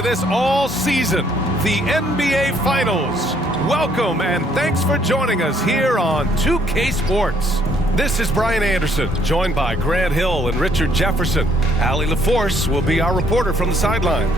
to this all season, the NBA Finals. Welcome and thanks for joining us here on 2K Sports. This is Brian Anderson, joined by Grant Hill and Richard Jefferson. Allie LaForce will be our reporter from the sideline.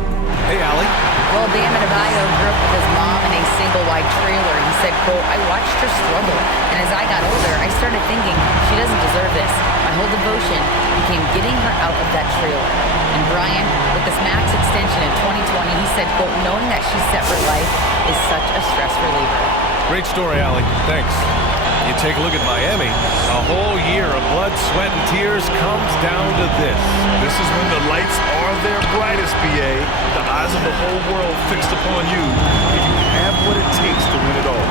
Hey, Allie. Well, Bam Adebayo grew up with his mom in a single-wide trailer. He said, quote, "I watched her struggle, and as I got older, I started thinking, she doesn't deserve this. My whole devotion became getting her out of that trailer." And Brian, with this max extension in 2020, he said, quote, "Knowing that she's set for life is such a stress reliever." Great story, Allie. Thanks. You take a look at Miami, a whole year of blood, sweat, and tears comes down to this. This is when the lights are their brightest, BA. The eyes of the whole world fixed upon you, and you have what it takes to win it all.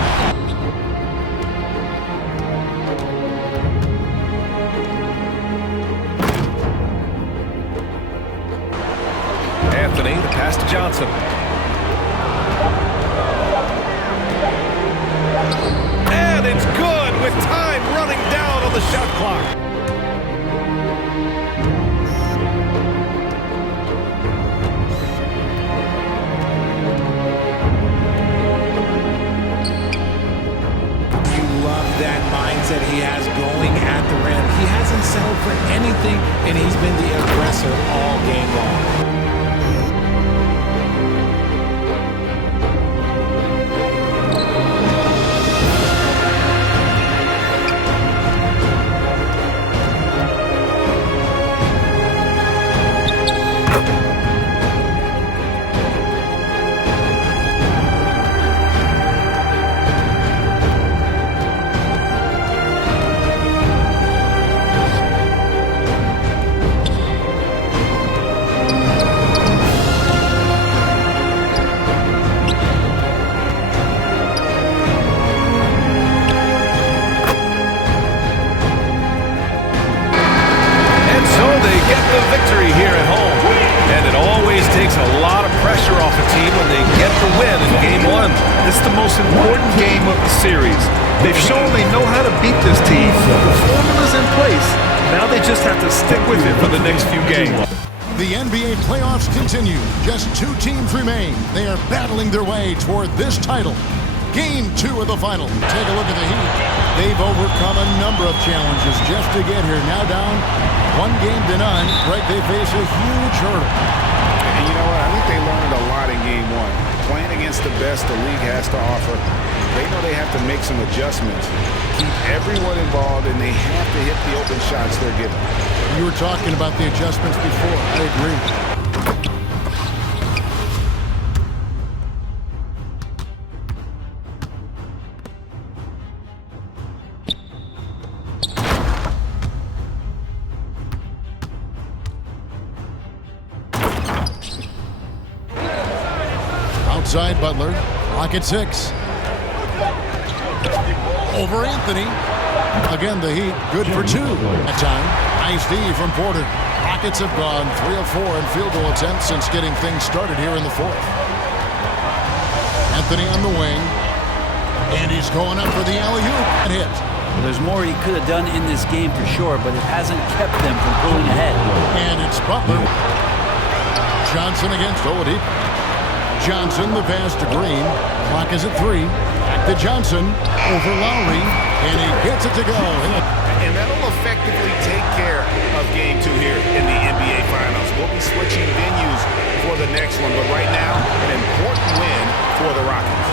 Anthony, the pass to Johnson. And it's good with time running down on the shot clock. You love that mindset he has going at the rim. He hasn't settled for anything, and he's been the aggressor all game long. Victory here at home, and it always takes a lot of pressure off a team when they get the win in game one. This is the most important game of the series. They've shown they know how to beat this team. The formula's in place. Now they just have to stick with it for the next few games. The NBA playoffs continue. Just two teams remain. They are battling their way toward this title. Game 2 of the final. Take a look at the Heat. They've overcome a number of challenges just to get here. Now down 1-0. Greg, they face a huge hurdle. And you know what? I think they learned a lot in game 1. Playing against the best the league has to offer, they know they have to make some adjustments. Keep everyone involved, and they have to hit the open shots they're given. You were talking about the adjustments before. I agree. Outside Butler, Rocket 6. Over Anthony. Again, the Heat, good for 2 at time. Nice D from Porter. Rockets have gone 3 of 4 in field goal attempts since getting things started here in the 4th. Anthony on the wing. And he's going up for the alley-oop and hit. Well, there's more he could have done in this game for sure, but it hasn't kept them from pulling ahead. And it's Butler. Johnson against Oladipo. Johnson, the pass to Green. Clock is at 3. Back to Johnson. Over Lowry. And he gets it to go. And that'll effectively take care of game 2 here in the NBA Finals. We'll be switching venues for the next one, but right now, an important win for the Rockets.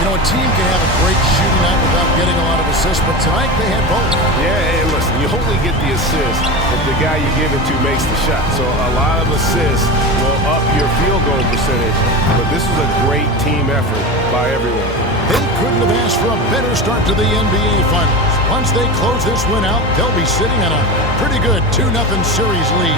You know, a team can have a great shooting night without getting a lot of assists, but tonight they had both. Yeah, and listen, you only get the assist if the guy you give it to makes the shot. So a lot of assists will up your field goal percentage, but this was a great team effort by everyone. They couldn't have asked for a better start to the NBA Finals. Once they close this win out, they'll be sitting on a pretty good 2-0 series lead.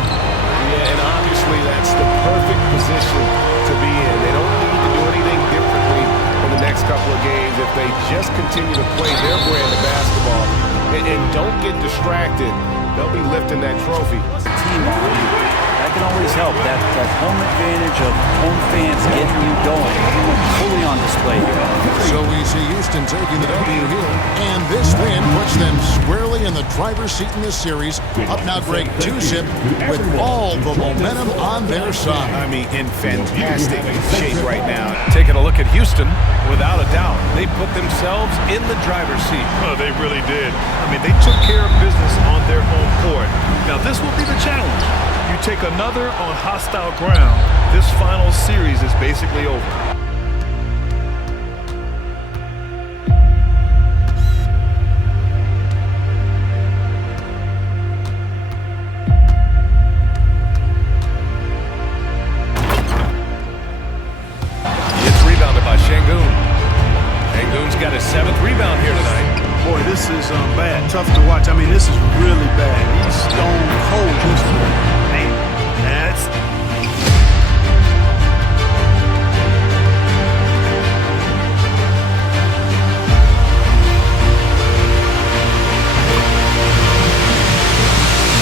Yeah, and obviously that's the perfect position to be in. They don't need to do anything differently in the next couple of games if they just continue to play their brand of basketball and don't get distracted. They'll be lifting that trophy. Team ball, that can always help. That home advantage of home fans getting you going, fully on display here. So we see Houston taking the W here, and this win puts them squarely in the driver's seat in this series. Up now, Greg, 2-zip with all the momentum on their side. I mean, in fantastic shape right now. Taking a look at Houston, without a doubt, they put themselves in the driver's seat. Oh, they really did. I mean, they took care of business on their home court. Now, this will be the challenge. You take another on hostile ground, this final series is basically over. Shangoon's got his 7th rebound here tonight. Boy, this is bad. Tough to watch. I mean, this is really bad. He's stone cold. Man, that's...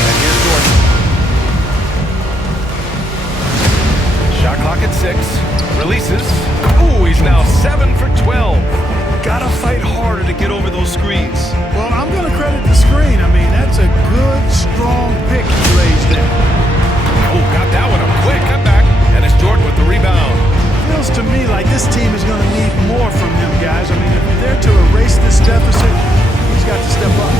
And here's Jordan. Shot clock at 6. Releases. Ooh, he's now 7 for 12. Gotta fight harder to get over those screens. Well, I'm going to credit the screen. I mean, that's a good, strong pick he lays there. Oh, got that one up quick. Cut back. And it's Jordan with the rebound. Feels to me like this team is going to need more from him, guys. I mean, if they're to erase this deficit, he's got to step up.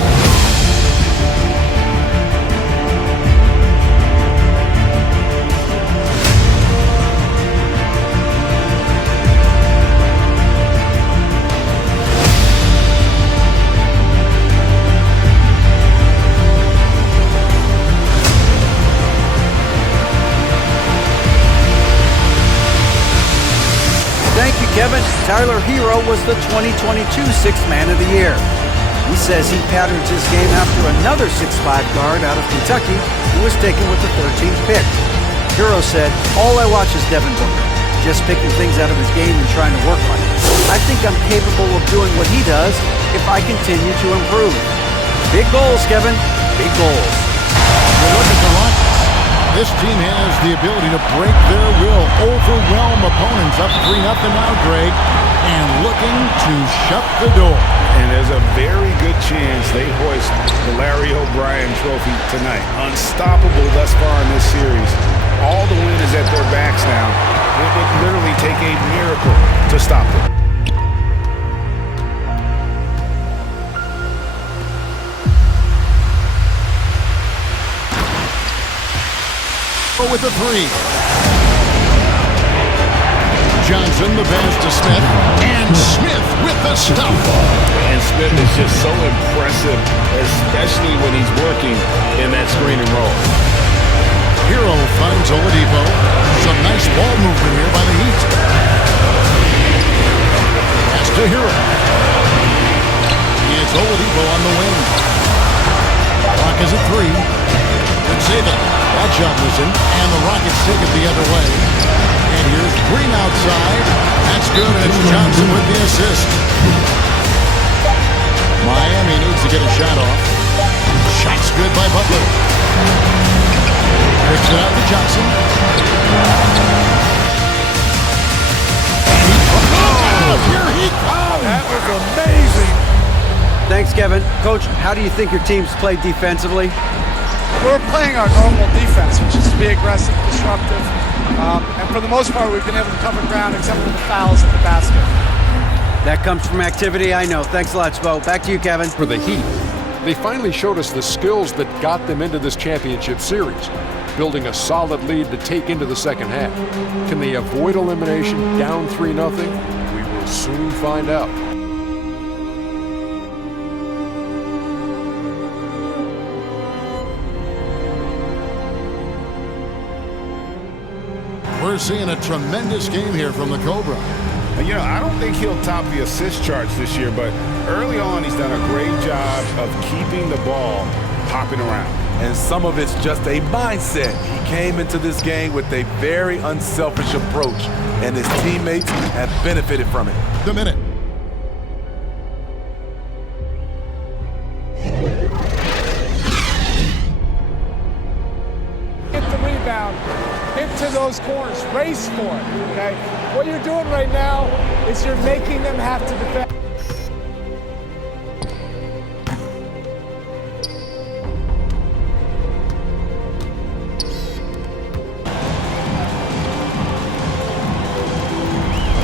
Kevin, Tyler Hero was the 2022 Sixth Man of the Year. He says he patterns his game after another 6'5" guard out of Kentucky who was taken with the 13th pick. Hero said, "All I watch is Devin Booker, just picking things out of his game and trying to work on it. I think I'm capable of doing what he does if I continue to improve." Big goals, Kevin, big goals. Well, look at the Rockets. This team has the ability to break their will, overwhelm opponents. Up 3-0 now, Greg, and looking to shut the door. And there's a very good chance they hoist the Larry O'Brien Trophy tonight. Unstoppable thus far in this series. All the wind is at their backs now. It would literally take a miracle to stop them. With a 3. Johnson, the pass to Smith, and Smith with the stop. And Smith is just so impressive, especially when he's working in that screen and roll. Hero finds Oladipo. Some nice ball movement here by the Heat. Pass to Hero. It's Oladipo on the wing. Clock is at 3. Good save it. That shot was in, and the Rockets take it the other way. And here's Green outside. That's good, and it's Johnson with the assist. Miami needs to get a shot off. Shot's good by Butler. Picks it out to Johnson. And here he comes! That was amazing. Thanks, Kevin. Coach, how do you think your team's played defensively? We're playing our normal defense, which is to be aggressive, disruptive, and for the most part, we've been able to cover ground except for the fouls at the basket. That comes from activity, I know. Thanks a lot, Spo. Back to you, Kevin. For the Heat, they finally showed us the skills that got them into this championship series, building a solid lead to take into the second half. Can they avoid elimination down 3-0? We will soon find out. We're seeing a tremendous game here from the Cobra. You know, I don't think he'll top the assist charts this year, but early on he's done a great job of keeping the ball hopping around. And some of it's just a mindset. He came into this game with a very unselfish approach, and his teammates have benefited from it. The minute. Get the rebound. Hit to those corners. Race for it, okay? What you're doing right now is you're making them have to defend.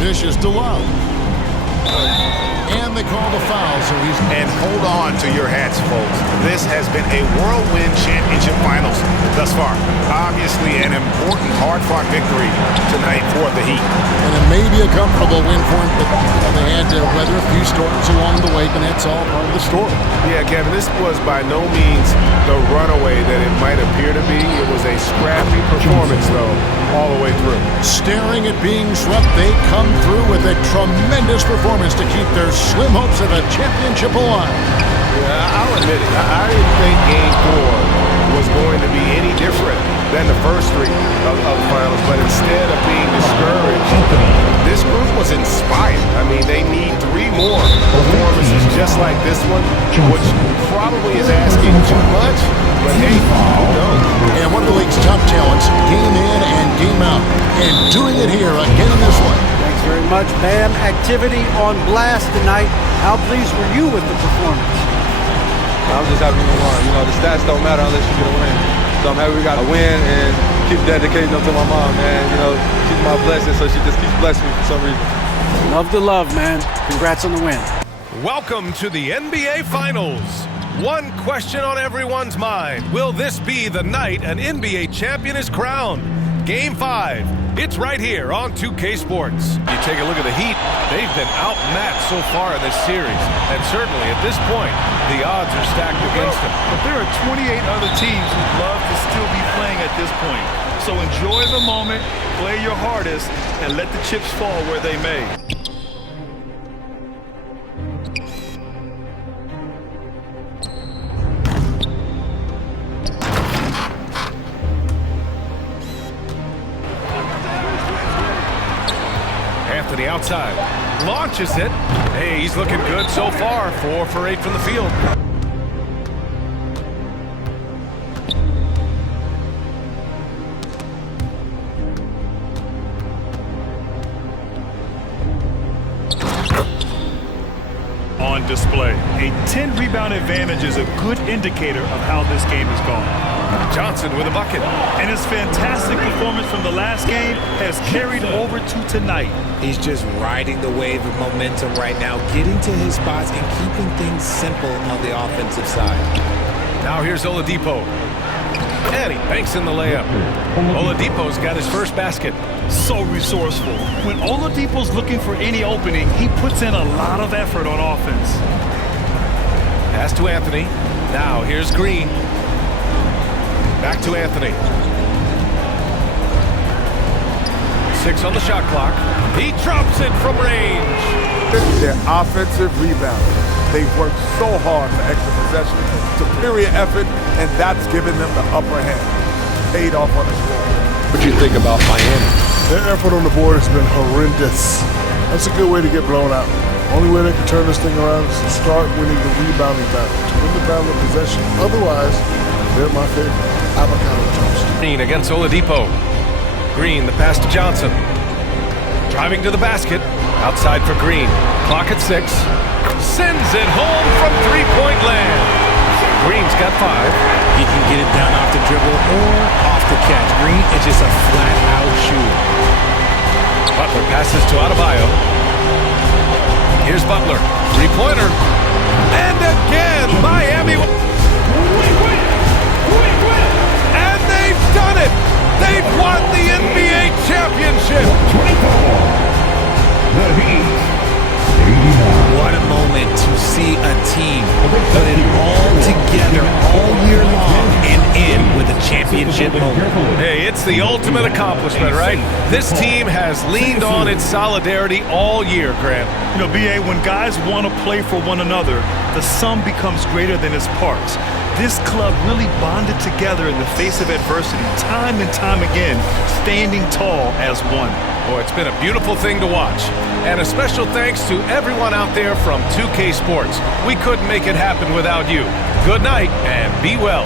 Dishes to Love. And they call the foul, so he's... And hold on to your hats, folks. This has been a whirlwind championship finals thus far. Obviously an important, hard-fought victory tonight for the Heat. And it may be a comfortable win for him, but they had to weather a few storms along the way, and that's all part of the story. Yeah, Kevin, this was by no means the runaway that it might appear to be. It was a scrappy performance, though, all the way through. Staring at being swept, they come through with a tremendous performance to keep their slim hopes of a championship alive. Yeah, I'll admit it. I didn't think Game 4 was going to be any different than the first three of the finals, but instead of being discouraged, this group was inspired. I mean, they need 3 more performances just like this one, which probably is asking too much, but hey, who knows? And one of the league's top talents, game in and game out, and doing it here again this way. Thanks very much, Bam. Activity on blast tonight. How pleased were you with the performance? I'm just happy we won. You know, the stats don't matter unless you get a win. So I'm happy we got a win and keep dedicating them to my mom, man. You know, she's my blessing, so she just keeps blessing me for some reason. Love the love, man. Congrats on the win. Welcome to the NBA Finals. One question on everyone's mind. Will this be the night an NBA champion is crowned? Game 5. It's right here on 2K Sports. You take a look at the Heat. They've been outmatched so far in this series. And certainly at this point, the odds are stacked against them. But there are 28 other teams who'd love to still be playing at this point. So enjoy the moment, play your hardest, and let the chips fall where they may. Anthony outside, launches it. Hey, he's looking good so far. 4 for 8 from the field. On display. A 10-rebound advantage is a good indicator of how this game has gone. Johnson with a bucket. And his fantastic performance from the last game has carried over to tonight. He's just riding the wave of momentum right now, getting to his spots and keeping things simple on the offensive side. Now here's Oladipo. And he banks in the layup. Oladipo's got his first basket. So resourceful. When Oladipo's looking for any opening, he puts in a lot of effort on offense. Pass to Anthony. Now here's Green. Back to Anthony. 6 on the shot clock. He drops it from range. Their offensive rebound. They've worked so hard for extra possession, superior effort, and that's given them the upper hand. Paid off on the score. What do you think about Miami? Their effort on the board has been horrendous. That's a good way to get blown out. Only way they can turn this thing around is to start winning the rebounding battle, to win the battle of possession. Otherwise, they're my favorite. Avocado toast. Green against Oladipo. Green, the pass to Johnson. Driving to the basket. Outside for Green. Clock at 6. Sends it home from three-point land. Green's got 5. He can get it down off the dribble or off the catch. Green is just a flat-out shooter. Butler passes to Adebayo. Here's Butler. Three-pointer. And again, Miami. And they've done it. They've won the NBA championship. What a moment to see a team put it all together all year long and end with a championship moment. Hey, it's the ultimate accomplishment, right? This team has leaned on its solidarity all year, Grant. You know, B.A., when guys want to play for one another, the sum becomes greater than its parts. This club really bonded together in the face of adversity, time and time again, standing tall as one. Boy, it's been a beautiful thing to watch. And a special thanks to everyone out there from 2K Sports. We couldn't make it happen without you. Good night and be well.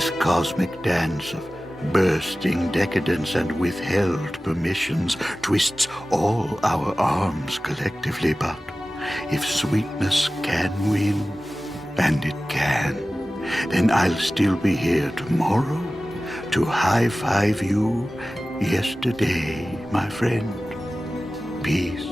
This cosmic dance of bursting decadence and withheld permissions twists all our arms collectively, but if sweetness can win, and it can, then I'll still be here tomorrow to high-five you yesterday, my friend. Peace.